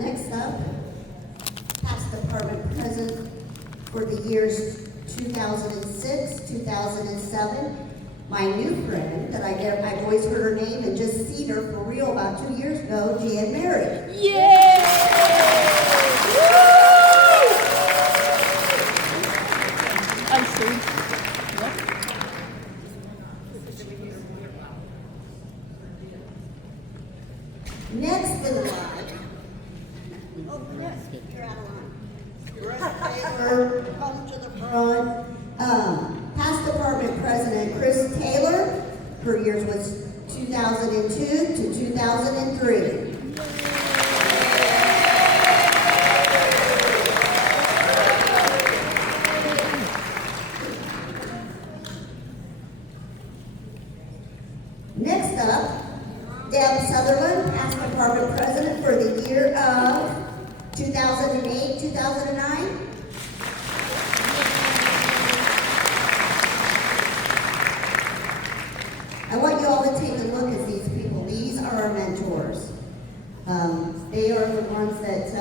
Next up, past department president for the years 2006, 2007. My new friend that I've always heard her name and just seen her for real about 2 years ago, Jan Mary. Yay! I see. Next in line, you're out of line. Taylor, come to the front. Past department president Chris Taylor, her years was 2002 to 2003. Next up, Deb Sutherland, past department president for the year of 2008, 2009. I want you all to take a look at these people. These are our mentors. They are the ones that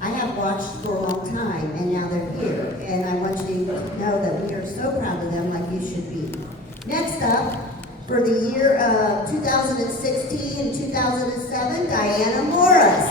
I have watched for a long time, and now they're here. And I want you to know that we are so proud of them, like you should be. Next up, for the year of 2016 and 2007, Diana Morris.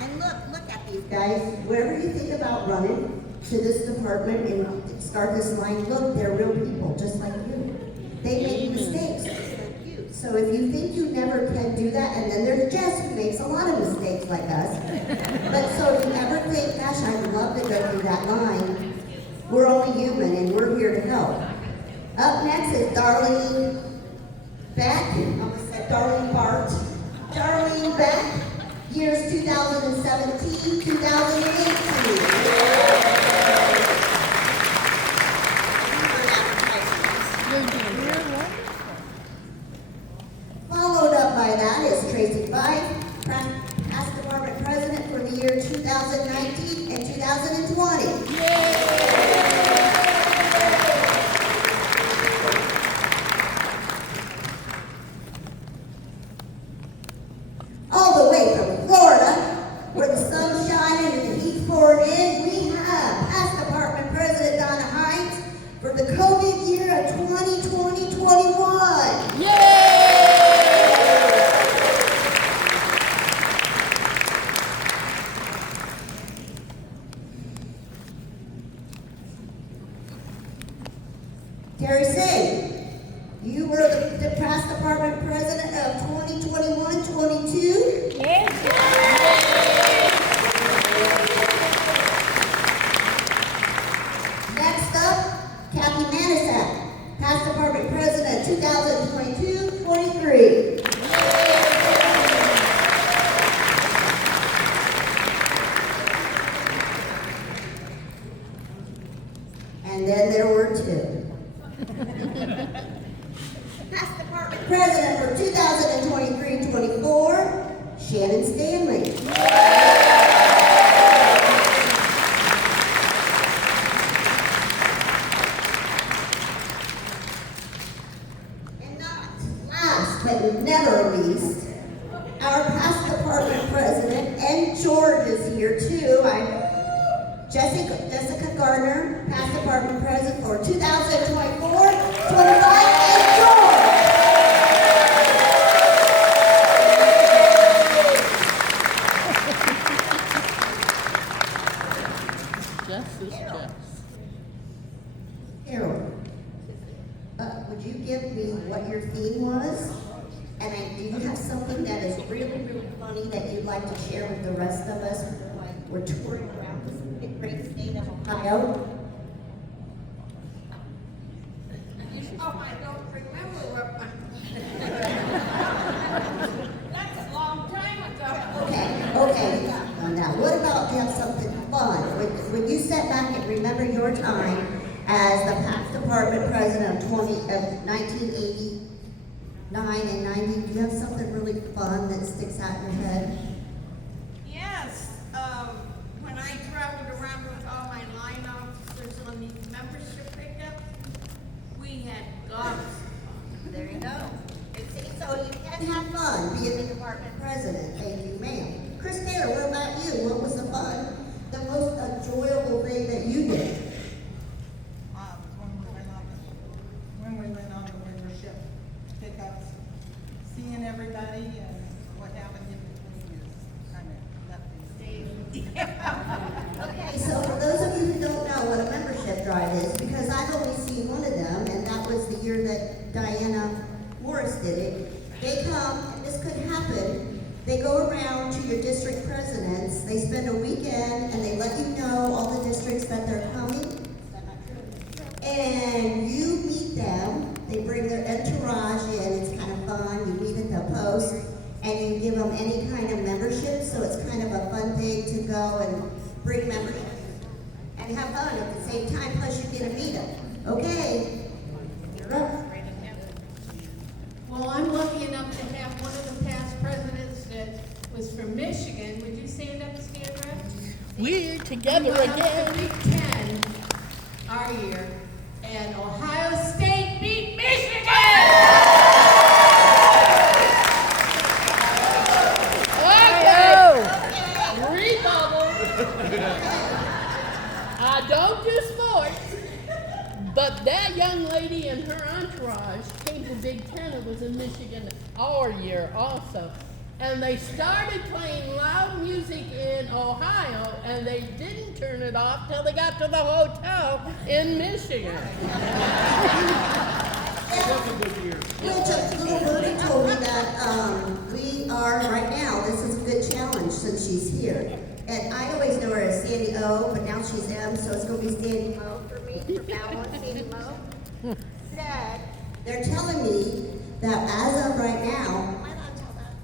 And look at these guys. Wherever you think about running to this department and start this line, look, they're real people, just like you. They make mistakes, just like you. So if you think you never can do that, and then there's Jess who makes a lot of mistakes like us. But so if you ever think, gosh, I'd love to go through that line, we're only human and we're here to help. Up next is Darlene Beck. I almost said Darlene Bart. Darlene Beck, years 2017, 2018. Followed up by that is Tracy Fife, past department president for the year 2019 and 2020. All the way from Florida, where the sun's shining and the heat's pouring in, we have past department president Donna Hines for the COVID year of 2020-21. Yay! Terry Singh, you were the past department president of 2021-22. Next up, Kathy Manisak, past department president 2022-23. And then there were two. Past department president for 2023-24, Shannon Stanley. And not last but never least, our past department president, and George is here too. Jessica Gardner, past department president for 2024-25, and George. Jess is Jess. Harold, would you give me what your theme was? And do you have something that is really, really funny that you'd like to share with the rest of us? We're touring around this great state of Ohio. Oh, I don't remember what that's a long time ago. Okay, we got one now. What about to have something fun? When you sit back and remember your time as the past department president of 1989 and 90, do you have something really fun that sticks out in your head? Yes, when I traveled around with all my line officers on the membership pickup, we had There you go. See, so you can have fun being the department president. Thank you, ma'am. Chris Taylor, what about you? What was the fun, the most enjoyable thing that you did? When we went on the membership pickups, seeing everybody and what happened in between is kind of left me. Okay, so for those of you who don't know what a membership drive is, because I've only seen one of them, and that was the year that Diana Morris did it, they come, and this could happen, they go around to your district presidents, they spend a weekend, and they let you know all the districts that they're coming, and you meet them, they bring their entourage in, it's kind of fun, you meet at the post, and you give them any kind of membership, so it's kind of a fun thing to go and bring membership and have fun at the same time, plus you get to meet them. Okay, you're up. Well, I'm lucky enough to have one of the past presidents that was from Michigan. Would you stand up, Sandra? We're together We went up again. to Big Ten our year, and Ohio State beat Michigan! Okay. Rebubble. I don't do sports, but that young lady and her entourage came to Big Ten. It was in Michigan our year also. And they started playing loud music in Ohio, and they didn't turn it off till they got to the hotel in Michigan. Well, just little Birdie told me that we are right now, this is a good challenge since she's here. And I always know her as Sandy O, but now she's M, so it's going to be Sandy Mo for me, from now on, Sandy Mo. Said, they're telling me that as of right now, am I allowed to tell that?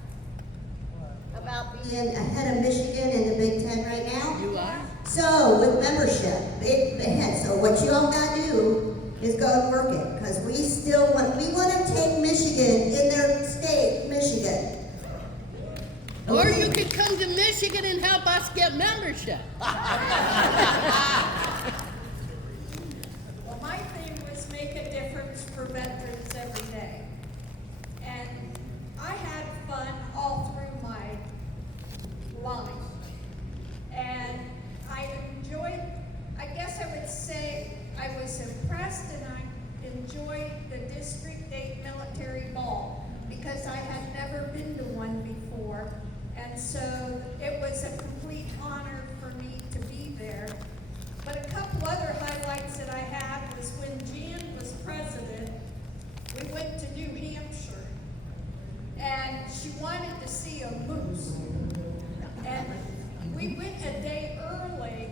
About being ahead of Michigan in the Big Ten right now? You are? So, with membership, big ahead. So what you all gotta do is go and work it, because we want to take Michigan in their state, Michigan. Or you could come to Michigan and help us get membership. Well, my thing was make a difference for veterans every day. And I had fun all through my life. And I enjoyed, I guess I would say, I was impressed and I enjoyed the District 8 Military Ball because I had never been to one before. And so it was a complete honor for me to be there. But a couple other highlights that I had was when Jan was president, we went to New Hampshire. And she wanted to see a moose. And we went a day early,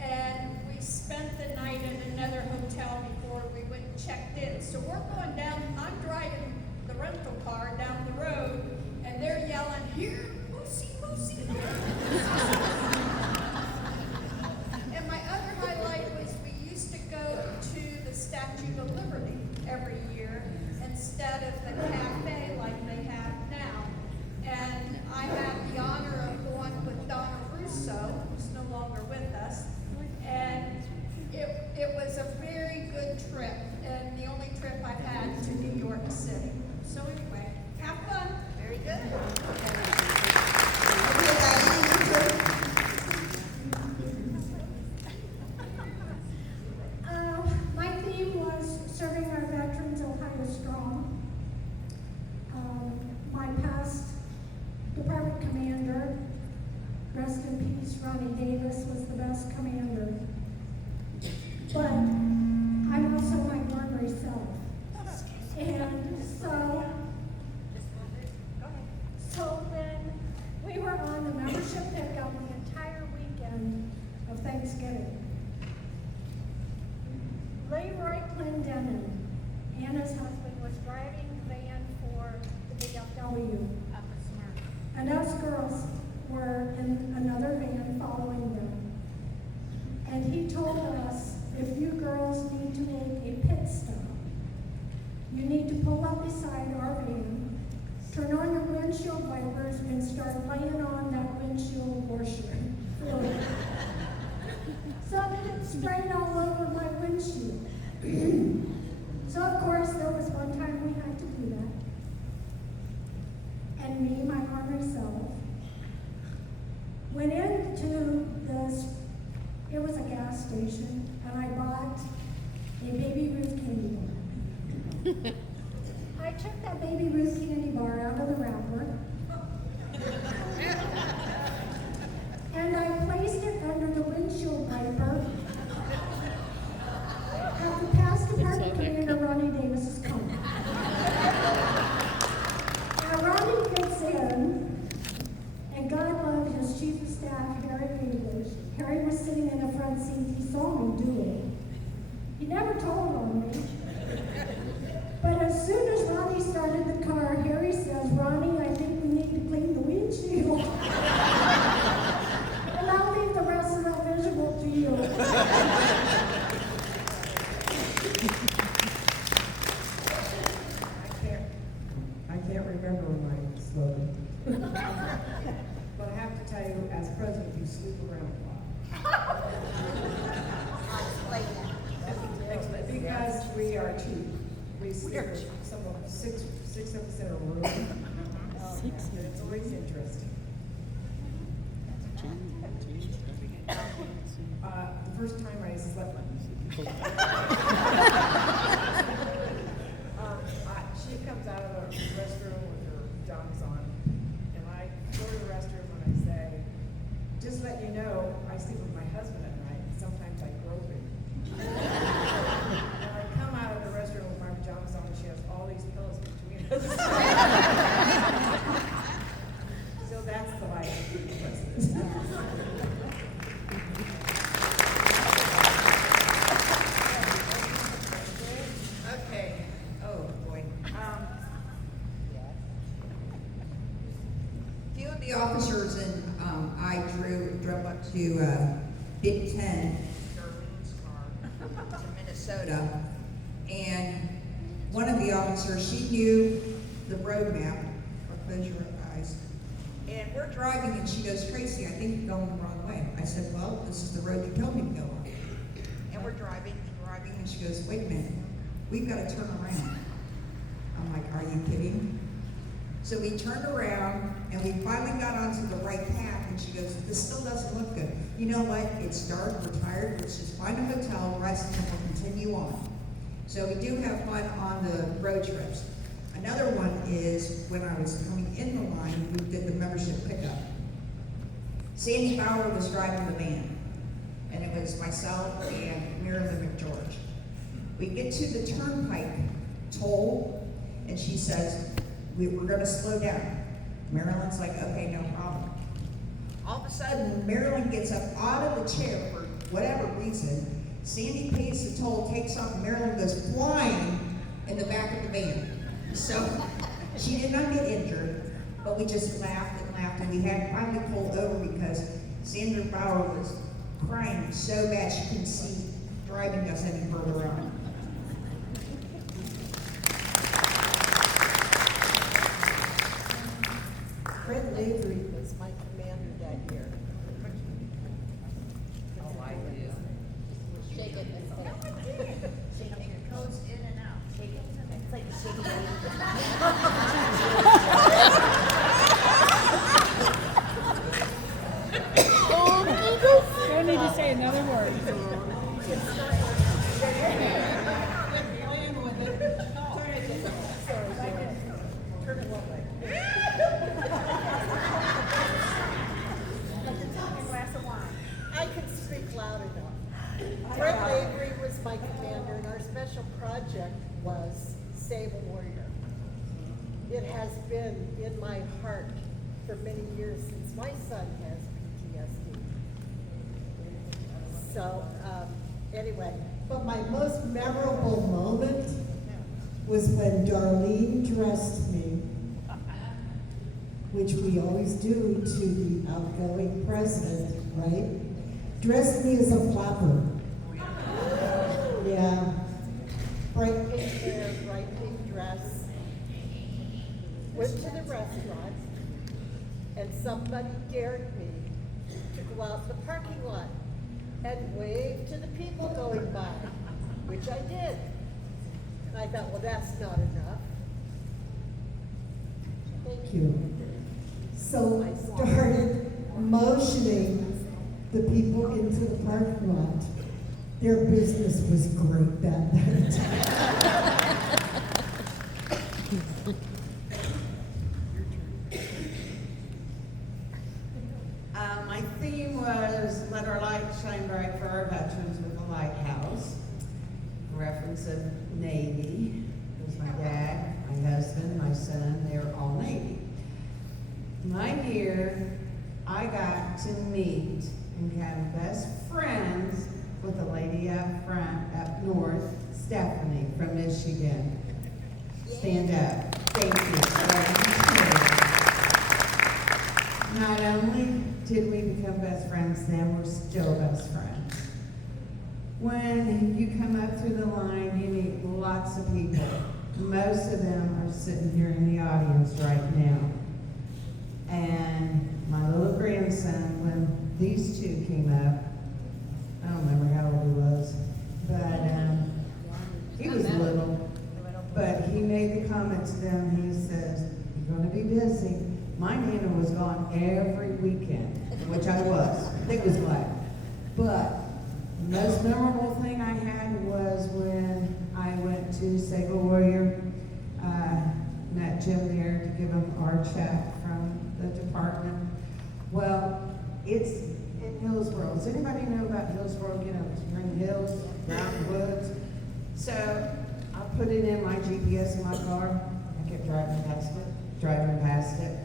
and we spent the night in another hotel before we went and checked in. So we're going down, I'm driving the rental car down the road, and they're yelling, "Here, moosey, moosey." And my other highlight was we used to go to the Statue of Liberty every year instead of the cafe like they have now. And I had the honor of going with Donna Russo, who's no longer with us, and it was a very good trip, and the only trip I've had to New York City. So anyway, have fun. Very good. Okay, Diana, your turn. My theme was serving our veterans Ohio strong. My past department commander, rest in peace, Ronnie Davis, was the best commander. But I'm also my ordinary self. And so then we were on the membership pickup the entire weekend of Thanksgiving. Leroy Clendenin and his husband was driving the van for the VFW. And us girls were in another van following them. And he told us, if you girls need to make a pit stop, you need to pull up beside our van, turn on your windshield wipers, and start laying on that windshield washer fluid. So that it sprayed all over my windshield. So of course, and me, my car myself, went into this, it was a gas station, and I bought a Baby Ruth candy bar. I took that Baby Ruth candy bar out of the wrapper, and I placed it under the windshield wiper at the past department commander Ronnie Davis's car. Now Ronnie gets in, and God love his chief of staff, Harry English. Harry was sitting in the front seat. He saw me do it. He never told on me. But as soon as Ronnie started the car, Harry says, "Ronnie, I think we need to clean the windshield." And I'll leave the rest of that visual to you. I can't remember my slogan. But I have to tell you, as president, you sleep around a lot. Because we are cheap. We sleep, some of six of us in a room. And it's always interesting. The first time I slept she comes out of the restroom with her pajamas on, and I go to the restroom and I say, "Just let you know, I sleep with my husband at night. Sometimes I grope him." And I come out of the restroom with my pajamas on, and she has all these pillows between us. So that's the life of being president. Okay. Oh, boy. Few of the officers and I drove up to Big Ten, Darlene's car, to Minnesota, and one of the officers, she knew the road map, or close your eyes, and we're driving and she goes, "Tracy, I think you're going the wrong way." I said, "Well, this is the road you told me to go on." And we're driving, and she goes, "Wait a minute, we've got to turn around." I'm like, "Are you kidding?" So we turned around and we finally got onto the right path, and she goes, "This still doesn't look good. You know what? It's dark, we're tired, let's just find a hotel, rest, and we'll continue on." So we do have fun on the road trips. Another one is when I was coming in the line, we did the membership pickup. Sandy Bauer was driving the van, and it was myself and Marilyn McGeorge. We get to the turnpike toll, and she says, we're going to slow down. Marilyn's like, "Okay, no problem." All of a sudden, Marilyn gets up out of the chair for whatever reason. Sandy pays the toll, takes off, and Marilyn goes flying in the back of the van. So she did not get injured, but we just laughed, and we had to finally pull over because Sandra Bauer was crying so bad she couldn't see driving us any further on. Fred Lavery was my commander that year. Oh, I do. Shake it. Shake it. It goes in and out. Shake it. It's like a shaking. Don't need to say another word. I can speak loud enough. Fred Lavery was my commander, and our special project was Save a Warrior. It has been in my heart for many years since my son has PTSD. So, anyway. But my most memorable moment was when Darlene dressed me, which we always do to the outgoing president, right? Dressed me as a flapper. Yeah. Bright pink hair, bright pink dress. Went to the restaurant, and somebody dared me to go out in the parking lot and wave to the people going by, which I did. And I thought, well, that's not enough. Thank you. So I started motioning the people into the parking lot. Their business was great that night. My theme was let our light shine bright for our veterans with a lighthouse. Reference of Navy. It was my dad, my husband, my son, they were all Navy. My year, I got to meet and become best friends with a lady up front, up north, Stephanie from Michigan. Stand up. Thank you. Not only did we become best friends then, we're still best friends. When you come up through the line, you meet lots of people. Most of them are sitting here in the audience right now. And my little grandson, when these two came up, I don't remember how old he was, but he was little. But he made the comment to them, he says, "You're gonna be busy." My Nana was gone every weekend, which I was. It was glad. But the most memorable thing I had was when I went to Sable Warrior, met Jim there to give him our check from the department. Well, it's in Hillsboro. Does anybody know about Hillsboro? You know, you're in the hills, around the woods. So I put it in my GPS in my car. I kept driving past it.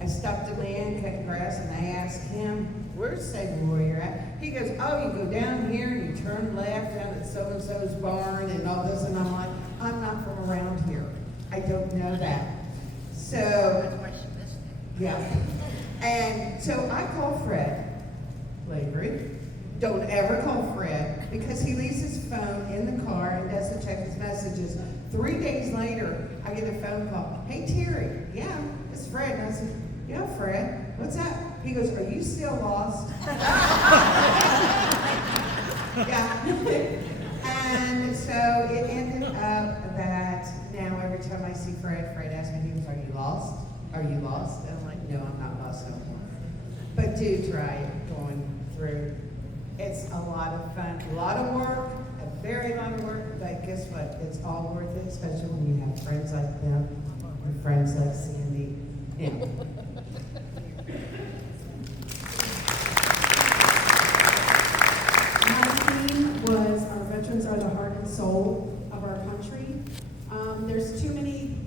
I stopped a man cutting grass and I asked him, "Where's Sable Warrior at?" He goes, "Oh, you go down here and you turn left down at so-and-so's barn and all this." And I'm like, "I'm not from around here. I don't know that." So, yeah. And so I call Fred Lavery. Don't ever call Fred because he leaves his phone in the car and doesn't check his messages. 3 days later, I get a phone call. "Hey, Terry." "Yeah, it's Fred." And I said, "Yeah, Fred, what's up?" He goes, "Are you still lost?" Yeah. And so it ended up that now every time I see Fred, Fred asks me, he goes, "Are you lost? Are you lost?" And I'm like, "No, I'm not lost no more." But do try it going through. It's a lot of fun, a lot of work, a very lot of work, but guess what? It's all worth it, especially when you have friends like them and friends like Sandy. Yeah. My theme was our veterans are the heart and soul of our country. There's too many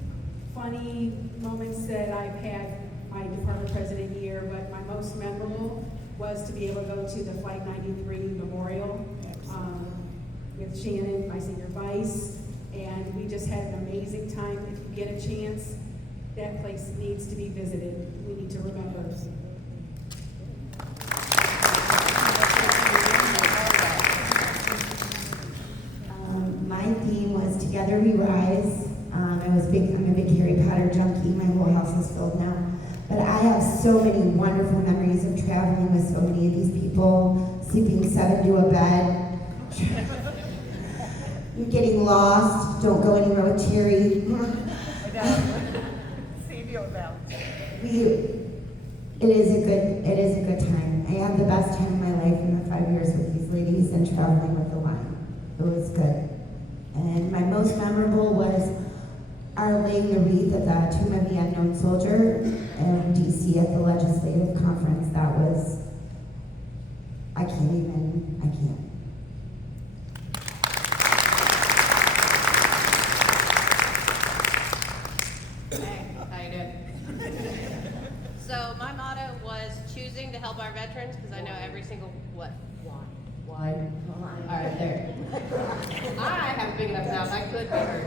funny moments that I've had my department president year, but my most memorable was to be able to go to the Flight 93 Memorial with Shannon, my senior vice, and we just had an amazing time. If you get a chance, that place needs to be visited. We need to remember. My theme was Together We Rise. I'm a big Harry Potter junkie. My whole house is filled now. But I have so many wonderful memories of traveling with so many of these people, sleeping 7 to a bed, getting lost. Don't go anywhere with Terry. Save you about. It is a good time. I had the best time of my life in the 5 years with these ladies and traveling with the line. It was good. And my most memorable was our laying the wreath at the Tomb of the Unknown Soldier in DC at the legislative conference. That was, I can't. Hey, how you doing? So my motto was choosing to help our veterans because I know every single what? Why? All right, there. I have a big enough mouth. I could be heard.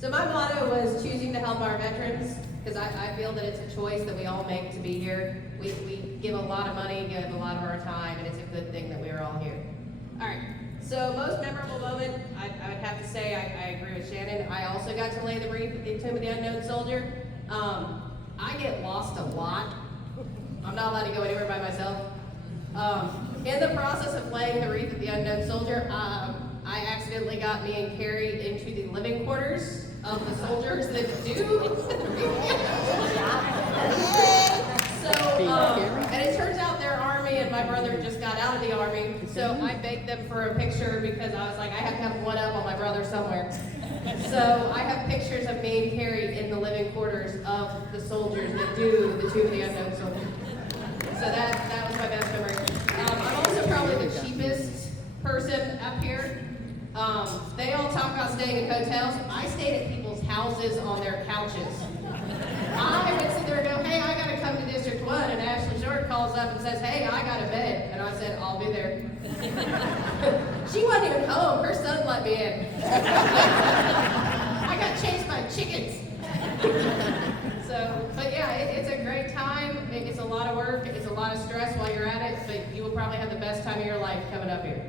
So my motto was choosing to help our veterans because I feel that it's a choice that we all make to be here. We give a lot of money, give a lot of our time, and it's a good thing that we are all here. All right. So most memorable moment, I would have to say I agree with Shannon. I also got to lay the wreath at the Tomb of the Unknown Soldier. I get lost a lot. I'm not allowed to go anywhere by myself. In the process of laying the wreath at the Unknown Soldier, I accidentally got me and Carrie into the living quarters of the soldiers that do. So, and it turns out they're Army, and my brother just got out of the Army. So I begged them for a picture because I was like, I have to have one up on my brother somewhere. So I have pictures of me and Carrie in the living quarters of the soldiers that do the Tomb of the Unknown Soldier. So that was my best memory. I'm also probably the cheapest person up here. They all talk about staying in hotels. I stayed at people's houses on their couches. I would sit there and go, hey, I gotta come to District 1, and Ashley Short calls up and says, hey, I got a bed. And I said, I'll be there. She wasn't even home. Her son let me in. I got chased by chickens. So, but yeah, it's a great time. It's a lot of work. It's a lot of stress while you're at it, but you will probably have the best time of your life coming up here.